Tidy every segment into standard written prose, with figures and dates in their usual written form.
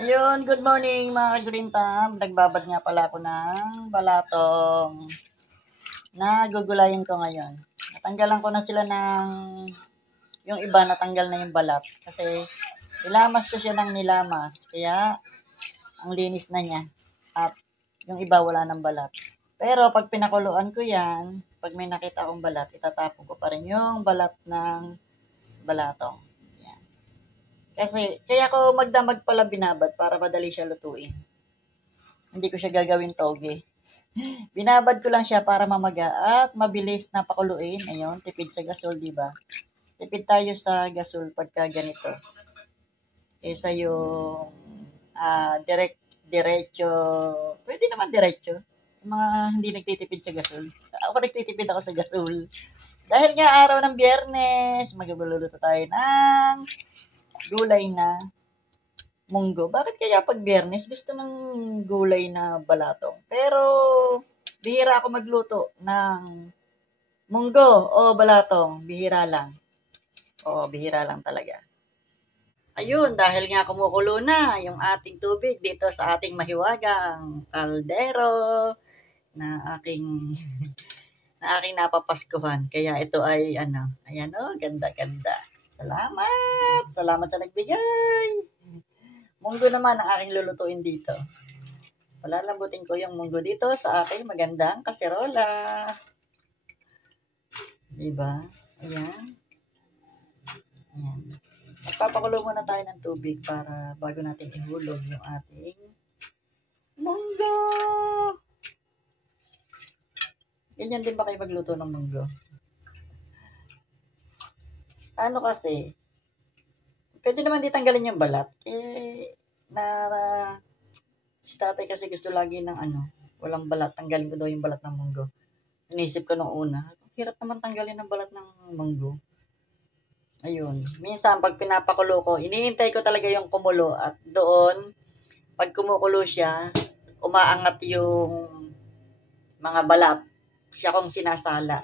Ayun, good morning mga ka-Green Thumb. Nagbabad nga pala ako ng balatong na gugulayin ko ngayon. Natanggalan ko na sila ng, yung iba natanggal na yung balat. Kasi nilamas ko siya ng nilamas. Kaya ang linis na niya. At yung iba wala ng balat. Pero pag pinakuluan ko yan, pag may nakita akong balat, itatapon ko pa rin yung balat ng balatong. Kasi, kaya ko magdamag pala binabad para madali siya lutuin. Hindi ko siya gagawin toge. Binabad ko lang siya para mamaga at mabilis na pakuluin. Ayun, tipid sa gasol, di ba? Tipid tayo sa gasol pagka ganito. Kaysa yung diretso, pwede naman diretso. Yung mga hindi nagtitipid sa gasol. Ako nagtitipid ako sa gasol. Dahil nga araw ng Biyernes, magluluto tayo ng gulay na munggo. Bakit kaya pag Biyernes gusto ng gulay na balatong? Pero bihira ako magluto ng munggo o balatong. Bihira lang. Oo, bihira lang talaga. Ayun, dahil nga kumukulo na yung ating tubig dito sa ating mahiwagang kaldero na aking napapaskuhan. Kaya ito ay ayan ganda-ganda. Salamat! Salamat sa nagbigay! Munggo naman ang aking lulutuin dito. Palalambutin ko yung munggo dito sa aking magandang kaserola. Diba? Ayan. Ayan. Magpapakulo muna tayo ng tubig para bago natin ihulog yung ating munggo. Ganyan din ba kayo magluto ng munggo? Ano kasi, pwede naman di tanggalin yung balat. Si tatay kasi gusto lagi ng walang balat. Tanggalin ko daw yung balat ng munggo. Inisip ko nung una, hirap naman tanggalin ang balat ng munggo. Ayun. Minsan, pag pinapakulo ko, iniintay ko talaga yung kumulo at doon, pag kumukulo siya, umaangat yung mga balat. Siya kong sinasala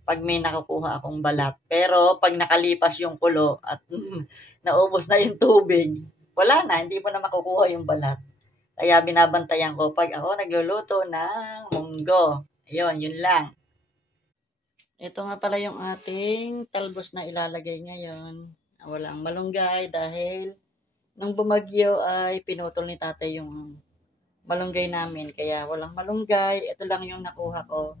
pag may nakukuha akong balat. Pero, pag nakalipas yung kulo at naubos na yung tubig, wala na, hindi mo na makukuha yung balat. Kaya binabantayan ko pag ako nagluluto ng munggo. Ayun, yun lang. Ito nga pala yung ating talbos na ilalagay ngayon. Walang malunggay dahil nung bumagyo ay pinutol ni tatay yung malunggay namin. Kaya walang malunggay. Ito lang yung nakuha ko.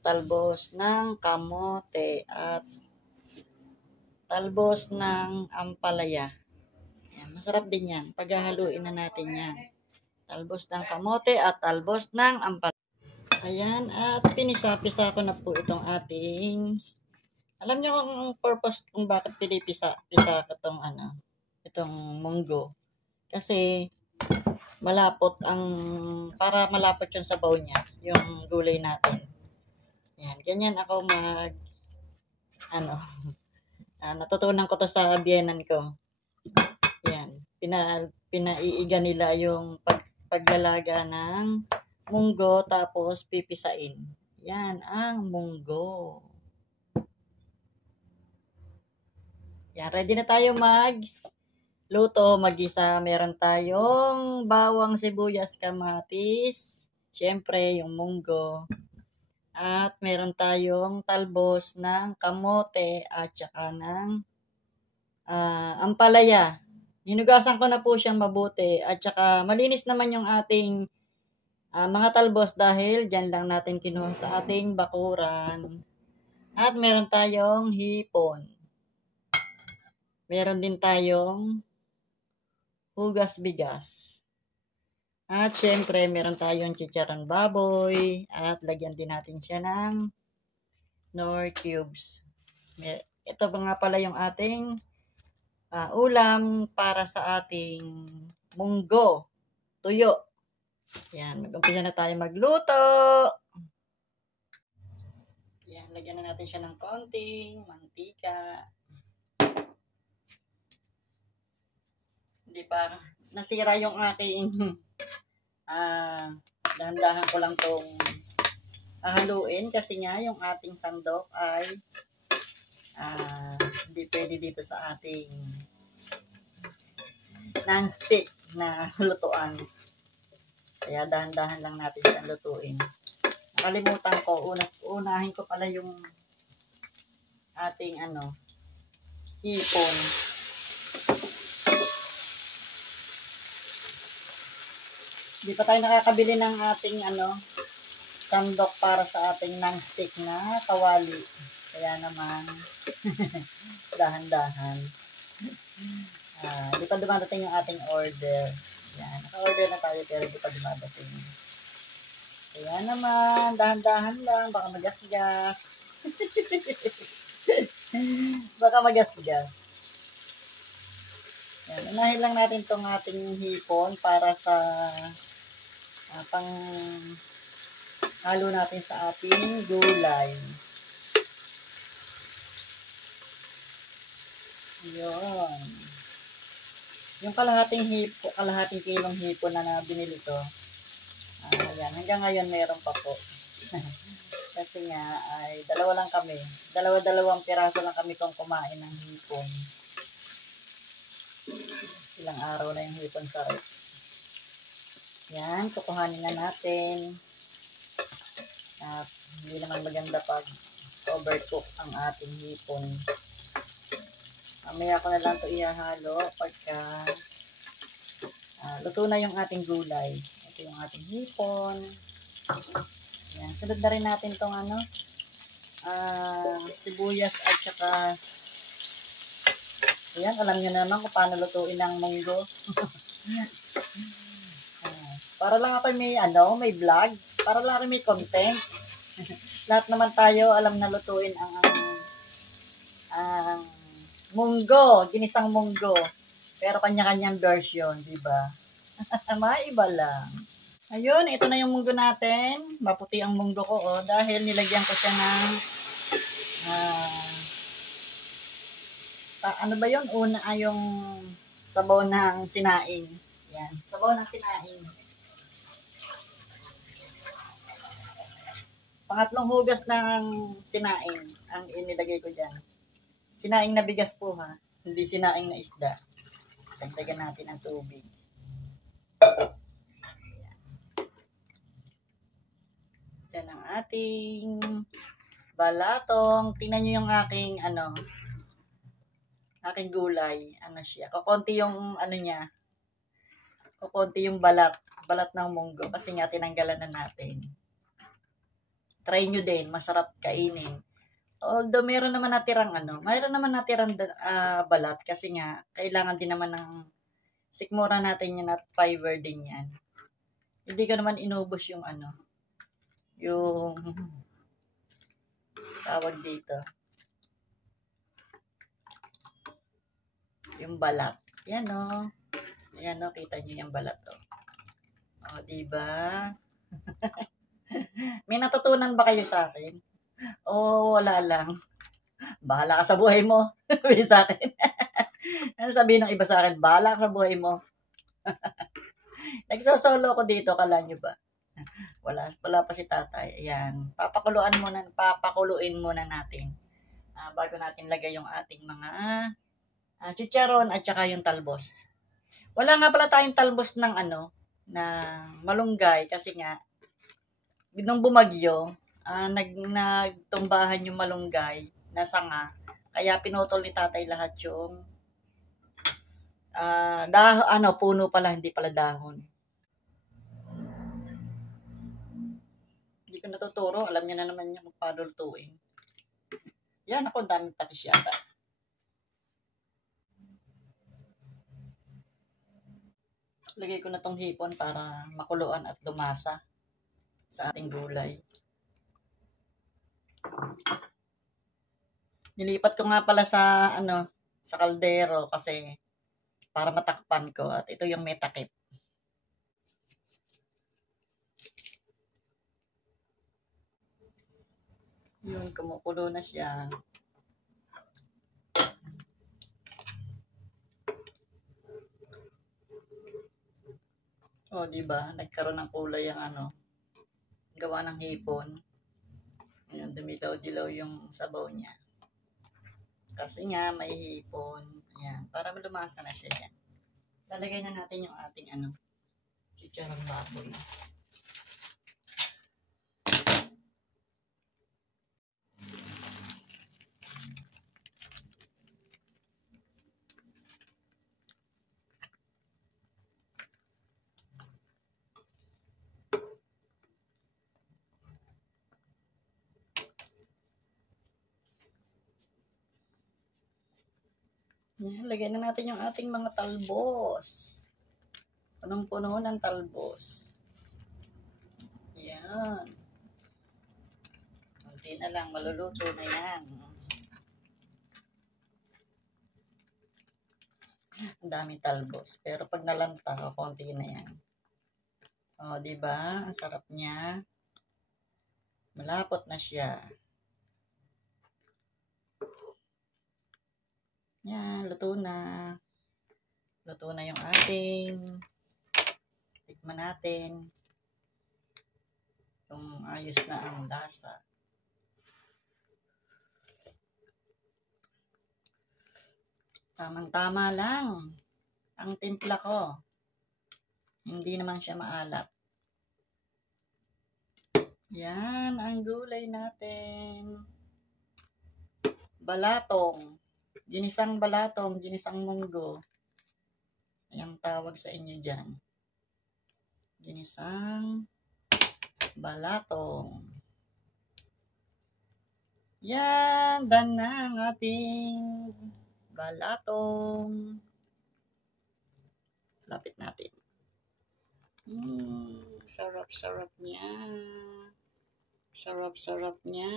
Talbos ng kamote at talbos ng ampalaya. Yan, masarap din yan. Paghahaluin na natin yan. Talbos ng kamote at talbos ng ampalaya. Ayan, at pinisa-pisa ko na po itong ating, alam niyo kung purpose kung bakit pinipisa ko itong munggo. Kasi para malapot yung sabaw niya, yung gulay natin. Yan, ganyan ako natutunan ko to sa biyenan ko. Yan, pinaiiga nila yung paglalaga ng munggo tapos pipisain. Yan ang munggo. Yan, ready na tayo luto, magisa. Meron tayong bawang, sibuyas, kamatis. Siyempre, yung munggo. At meron tayong talbos ng kamote at saka ng ampalaya. Hinugasan ko na po siyang mabuti at saka malinis naman yung ating mga talbos dahil dyan lang natin kinuha sa ating bakuran. At meron tayong hipon. Meron din tayong hugas bigas. At syempre, meron tayong chicharon baboy. At lagyan din natin siya ng Knorr cubes. Ito pa nga pala yung ating ulam para sa ating munggo. Tuyo. Yan, mag-umpisa na tayo magluto. Yan, lagyan na natin siya ng konting mantika. Hindi pa nasira yung aking dahan-dahan ko lang tong haluin kasi nga yung ating sandok ay hindi pwede dito sa ating non-stick. na lutuan. Kaya dahan-dahan lang natin siyang lutuin. Nakalimutan ko, unahin ko pala yung ating hipon. Di pa tayo nakakabili ng ating sandok para sa ating non-stick na kawali. Kaya naman, dahan-dahan. Di pa dumadating yung ating order. Yan, naka-order na tayo pero di pa dumadating. Kaya naman, dahan-dahan lang, baka magasgas. Baka magasgas. Yan, unahin lang natin tong ating hipon para sa pang halo natin sa ating gulay. Yun. Yung kalahating kilong hipon na binili ko. Ayan, hanggang ngayon meron pa po. Kasi nga, ay dalawa lang kami. Dalawang piraso lang kami kung kumain ng hipon. Ilang araw na yung hipon sa rep. Yan, kukuhanin na natin. At hindi naman maganda pag overcook ang ating hipon. Mamaya ko na lang ito ihahalo pagka luto na yung ating gulay. Ito yung ating hipon. Yan, sunod na rin natin itong sibuyas at saka ayan, alam nyo naman kung paano lutuin ang munggo. Para lang ako may vlog. Para lang ako may content. Lahat naman tayo alam na lutuin ang munggo, ginisang munggo. Pero kanya-kanyang version, di ba? Maiba lang. Ayun, ito na yung munggo natin. Maputi ang munggo ko, dahil nilagyan ko siya ng ano ba yun? Yung sabaw ng sinaing. Yan, sabaw ng sinaing. Pangatlong hugas ng sinaing ang inilagay ko dyan. Sinaing na bigas po ha, hindi sinaing na isda. Dagdagan natin ng tubig. Yan ang ating balatong. Tingnan nyo yung aking aking gulay. Ano siya? Kukunti yung niya. Kukunti yung balat ng munggo kasi nga tinanggalan na natin. Try nyo din, masarap kainin. Although mayroon naman natirang balat kasi nga kailangan din naman ng sikmura natin yan at fiber din yan. Hindi ko naman inubos yung yung tawag dito. Yung balat. Yan Ayan kita nyo yung balat diba? May natutunan ba kayo sa akin? Wala lang. Bahala ka sa buhay mo. Sabi sa akin. Ano sabihin ng iba sa akin? Bahala ka sa buhay mo. Nagsosolo ko dito, kala nyo ba? Wala pa si tatay. Ayan. Papakuluin muna natin. Bago natin lagay yung ating mga chicharon at saka yung talbos. Wala nga pala tayong talbos ng na malunggay kasi nga nung bumagyo, nagtumbahan yung malunggay na sanga. Kaya pinutol ni tatay lahat yung puno pala, hindi pala dahon. Hindi ko natuturo. Alam niya na naman yung paano lutuin. Yan ako, daming patis yata. Lagay ko na tong hipon para makuluan at lumasa sa ating gulay. Nilipat ko nga pala sa sa kaldero kasi para matakpan ko at ito yung may takip. Yun, kumukulo na siya. Di ba? Nagkaroon ng kulay ang gawa ng hipon. Ayun, dumilaw-dilaw yung sabaw niya. Kasi nga may hipon. Ayan, para malumasa na siya yan. lalagay na natin yung ating chicharong baboy. Lagay na natin yung ating mga talbos. Punong-puno ng talbos. Yan. Kunti na lang, maluluto na yan. Ang daming talbos. Pero pag nalanta, konti na yan. O, diba? Ang sarap niya. Malapot na siya. Yan, luto na. Luto na yung ating. Tikman natin. Kung ayos na ang lasa. Tamang-tama lang ang timpla ko. Hindi naman siya maalat. Yan ang gulay natin. Balatong. Ginisang balatong, ginisang munggo. Ayan tawag sa inyo dyan. Ginisang balatong. Yan, done na ang ating balatong. Lapit natin. Sarap-sarap niya. Sarap-sarap niya.